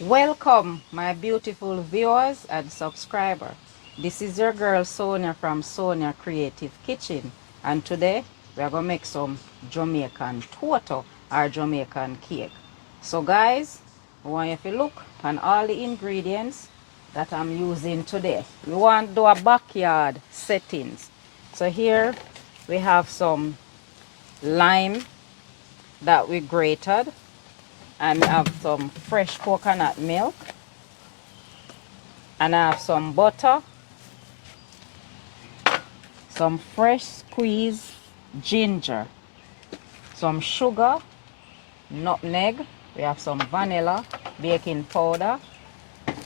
Welcome, my beautiful viewers and subscribers. This is your girl Sonia from Sonia Creative Kitchen, and today we are gonna make some Jamaican Toto or Jamaican cake. So, guys, I want you to look on all the ingredients that I'm using today. We want to do a backyard settings. So here we have some lime that we grated, and we have some fresh coconut milk, and I have some butter, some fresh squeezed ginger, some sugar, nutmeg, we have some vanilla, baking powder.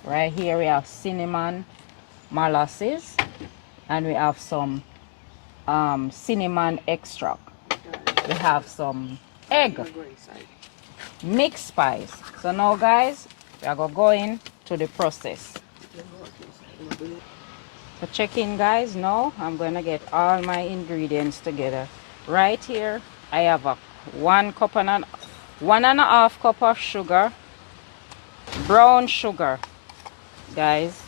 Right here we have cinnamon molasses, and we have some cinnamon extract. We have some egg, mixed spice. So now, guys, we are going to go into the process. So check in, guys. Now I'm going to get all my ingredients together. Right here I have a 1.5 cup of sugar, brown sugar, guys,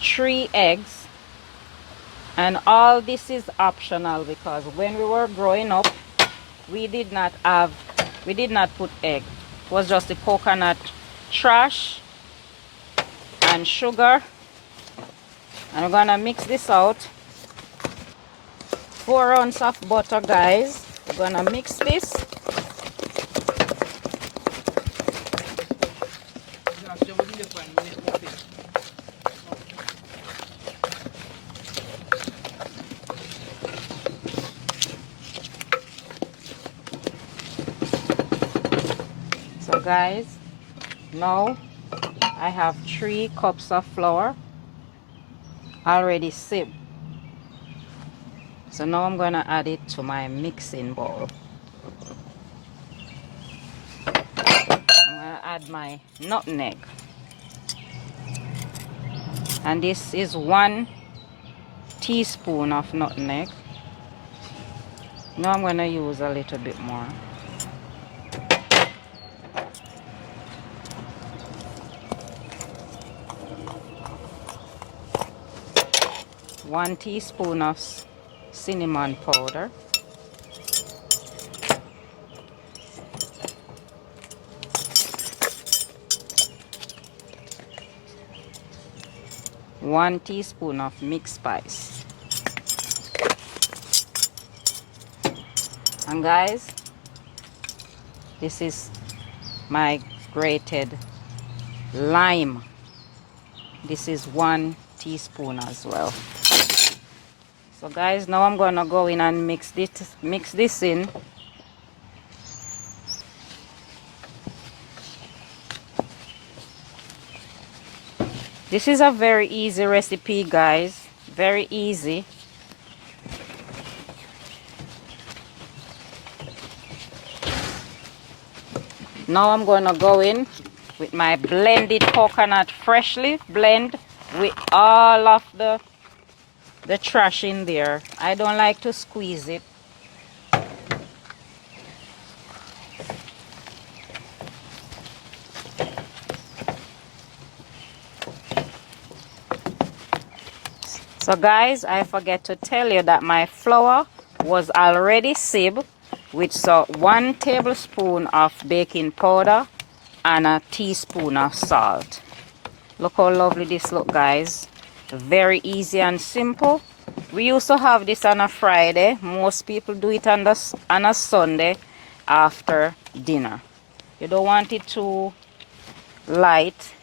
3 eggs, and all this is optional because when we were growing up we did not put egg. It was just the coconut trash and sugar. And we're gonna mix this out. 4 ounces of butter, guys. We're gonna mix this. So, guys, now I have 3 cups of flour already sieved. So now I'm gonna add it to my mixing bowl. I'm gonna add my nutmeg, and this is 1 teaspoon of nutmeg. Now I'm gonna use a little bit more. One teaspoon of cinnamon powder, 1 teaspoon of mixed spice. And guys, this is my grated lime. This is 1 teaspoon as well. So guys, now I'm gonna go in and mix this in. This is a very easy recipe, guys. Very easy. Now I'm gonna go in with my blended coconut, freshly blend with all of the trash in there. I don't like to squeeze it. So guys, I forget to tell you that my flour was already sieved with 1 tablespoon of baking powder and a teaspoon of salt. Look how lovely this look, guys. Very easy and simple. We used to have this on a Friday. Most people do it on a Sunday after dinner. You don't want it too light.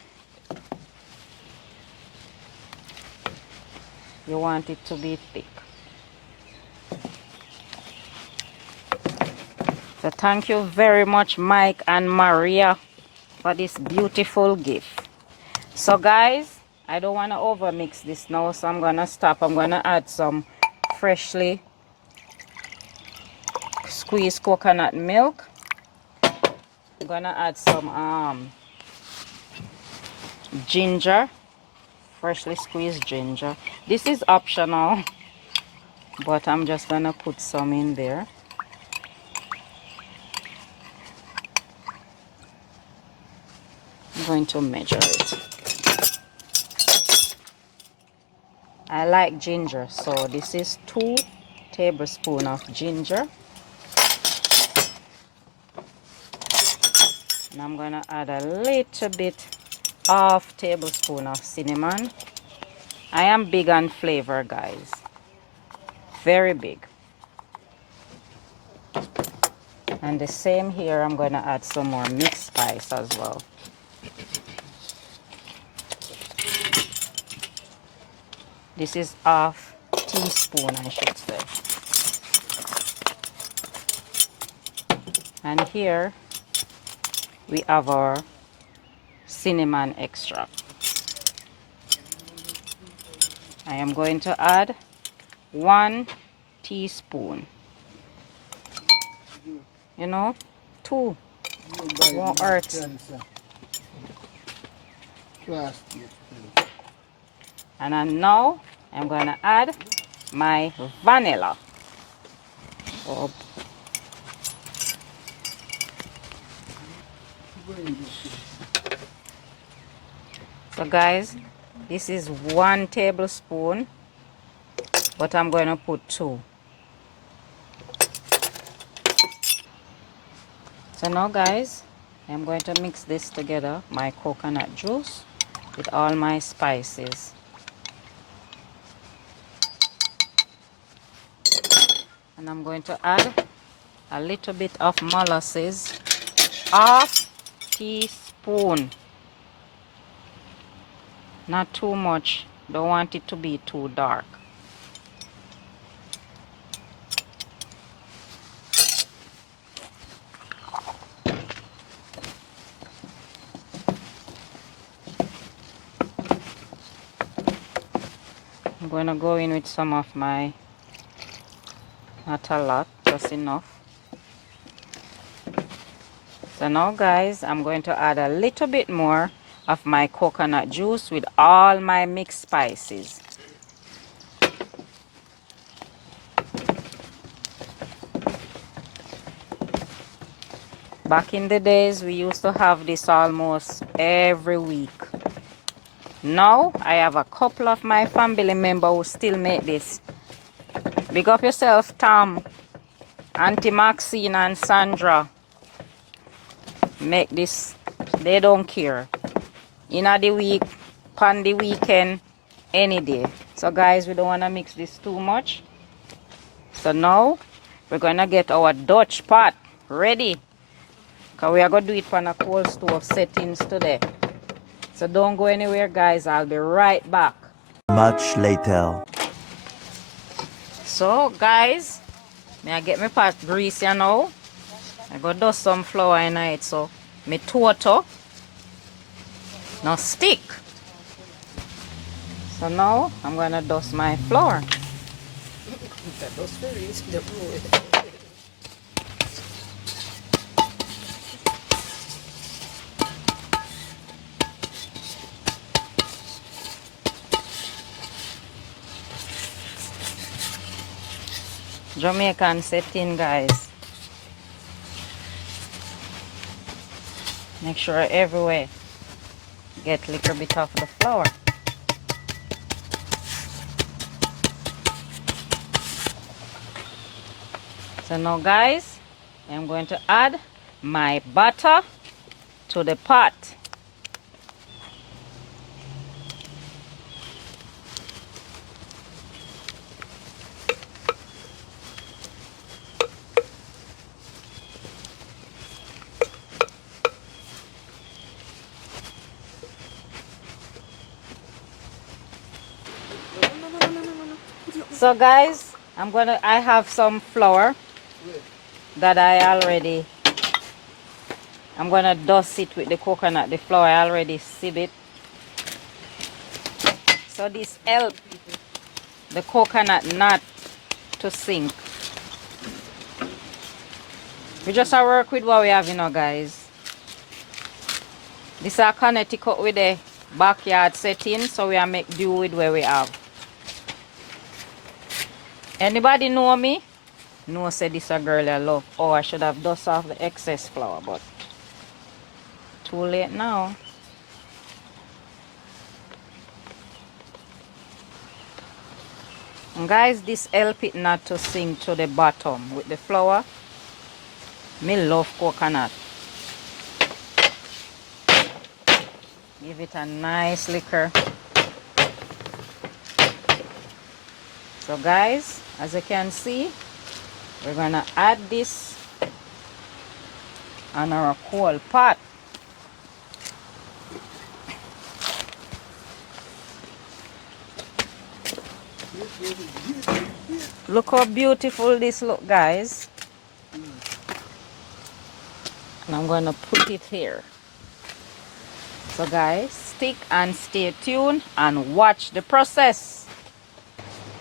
You want it to be thick. So thank you very much, Mike and Maria, for this beautiful gift. So guys, I don't want to overmix this now, so I'm gonna stop. I'm gonna add some freshly squeezed coconut milk. I'm gonna add some ginger, freshly squeezed ginger. This is optional, but I'm just gonna put some in there. I'm going to measure it. I like ginger, so this is 2 tablespoons of ginger. And I'm going to add a little bit of tablespoon of cinnamon. I am big on flavor, guys. Very big. And the same here, I'm going to add some more mixed spice as well. This is half teaspoon, I should say. And here we have our cinnamon extract. I am going to add 1 teaspoon. You know, 2 won't hurt. And now I'm going to add my vanilla. Oh. So guys, this is 1 tablespoon, but I'm going to put 2. So now guys, I'm going to mix this together, my coconut juice with all my spices. And I'm going to add a little bit of molasses, half teaspoon. Not too much, don't want it to be too dark. I'm going to go in with some of my, not a lot, just enough. So now guys, I'm going to add a little bit more of my coconut juice with all my mixed spices. Back in the days, we used to have this almost every week. Now, I have a couple of my family members who still make this. Big up yourself, Tom, Auntie Maxine and Sandra. Make this, they don't care. In the week, on the weekend, any day. So guys, we don't want to mix this too much. So now, we're going to get our Dutch pot ready. Because we are going to do it on a cold stove settings today. So don't go anywhere guys, I'll be right back. Much later. So guys, may I get my pot grease here now. I go dust some flour in it, so my Toto now stick. So now I'm gonna dust my flour. Jamaican setting guys. Make sure everywhere get a little bit of the flour. So now guys, I'm going to add my butter to the pot. So guys, I have some flour that I'm gonna dust it with the coconut. The flour I already sieve it. So this helps the coconut not to sink. We just work with what we have, you know, guys. This is Connecticut with the backyard setting, so we are make do with where we have. Anybody know me? No, say this a girl I love. Oh, I should have dust off the excess flour, but too late now. And guys, this help it not to sink to the bottom with the flour. Me love coconut. Give it a nice liquor. So guys, as you can see, we're gonna add this on our coal pot. Look how beautiful this look, guys. And I'm gonna put it here. So guys, stick and stay tuned and watch the process.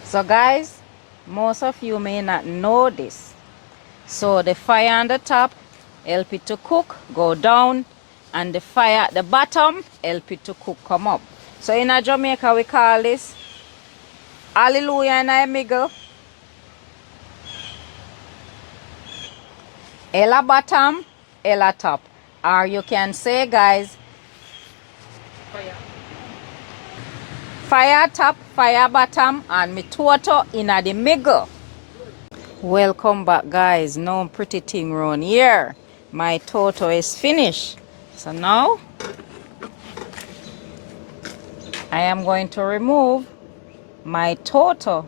So guys, most of you may not know this. So the fire on the top help it to cook, go down, and the fire at the bottom help it to cook, come up. So in Jamaica we call this hallelujah and I miggle. Ella bottom, Ella top. Or you can say, guys, fire top, fire bottom, and me Toto in the middle. Welcome back, guys. Now pretty thing round here. My Toto is finished. So now I am going to remove my Toto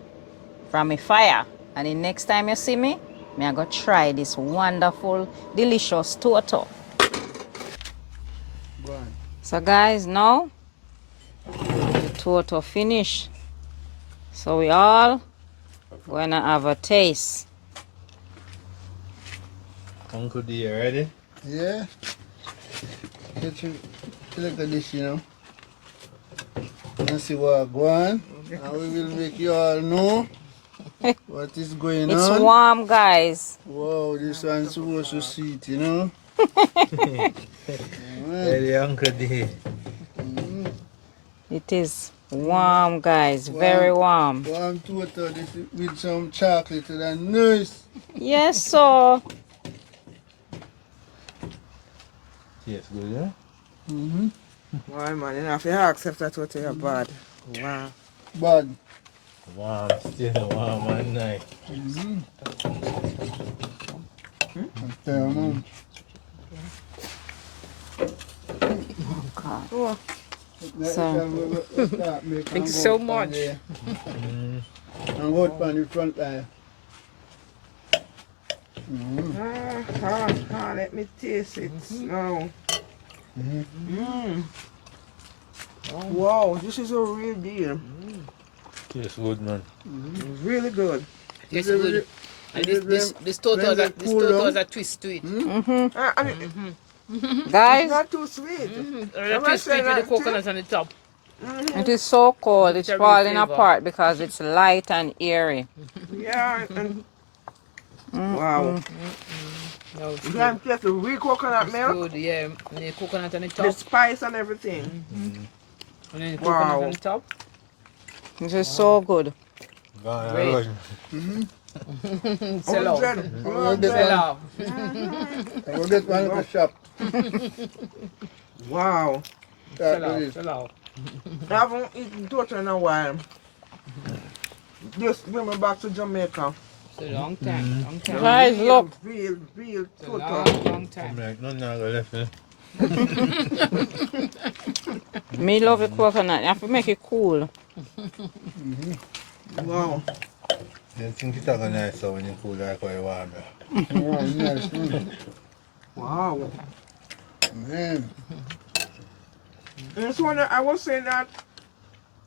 from the fire. And the next time you see me, I go try this wonderful, delicious Toto. So guys, now the Toto finished. So we all gonna have a taste. Uncle D, you ready? Yeah. Look at this, you know. Let's see what go on. And we will make you all know what is going It's on. warm, guys. Wow, this one's supposed to sweet, you know. Ready, Uncle D. It is warm, guys. Very warm. Warm Toto this with some chocolate and nice. Yes, so. Yes, good, yeah? Why, man, you have to accept that what you're bad. Wow. Bad. Warm, still warm and nice. Tell them. Oh, Thank you so much. And go out on the front line. Let me taste it now. Wow, this is a real deal. Tastes good, man. Really good. Yes, good. And this Toto has a twist to it. And Guys, it's not too sweet. A twist to it with the coconut on the top. it is so cold. It's It's a falling real flavor. apart because it's light and airy. Yeah, and wow. No, it's You good. can taste the real coconut It's milk, good, yeah. And the coconut on the the top. spice and everything. And then the Wow. coconut on the top. This is so good. Great. Sell out. 100. Sell out. I will get one at the shop. Wow. Sell out. Sell out. I haven't eaten Toto in a while. Just bring me back to Jamaica. It's a long time. Long time. Guys, look. Real It's a Toto. long I'm time. like, no, no, go left, eh? Me love the coconut. You have to make it cool. Wow. You think it's a nice so when you cool like how you warm, yeah? Wow, nice. Wow. Man. And this one, I was saying that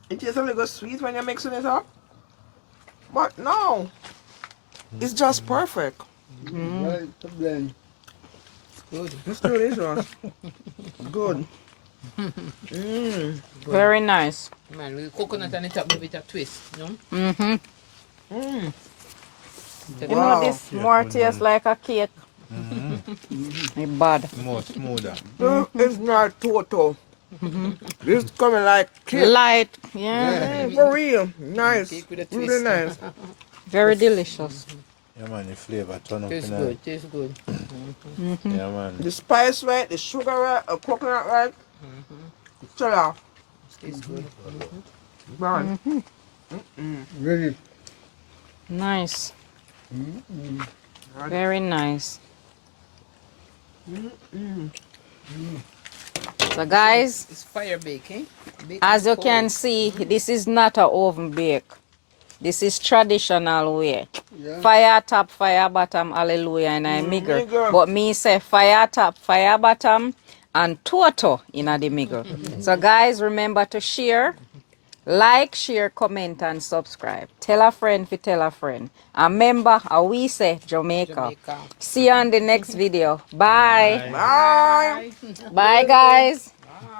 it tastes a little sweet when you're mixing it up. But no. It's just perfect. Right to blend. Good. It's delicious. Good. Very nice. Man, with the coconut on the top, give it a twist. You know? Mm-hmm. Mm. You Wow. know, this more good tastes like a cake. It's bad. More smoother. This is not Toto. This is coming like cake. Light. Yeah. For real. Nice. Cake with a Really twist. nice. Very delicious. Yeah, man, the flavor turn up Tastes in good. Tastes good. Yeah, man. The spice right, the sugar right, the coconut right. Chill out. Tastes good. Man. Really. Nice. Very nice. So guys, It's fire bake, eh? Bake as you cold. can see, this is not a oven bake. This is traditional way. Yeah. Fire top, fire bottom, hallelujah, and I miggle. But me say fire top, fire bottom, and Toto in the middle. So guys, remember to share, like, share, comment, and subscribe. Tell a friend fi tell a friend. And remember how we say Jamaica. Jamaica. See you on the next video. Bye. Bye. Bye guys.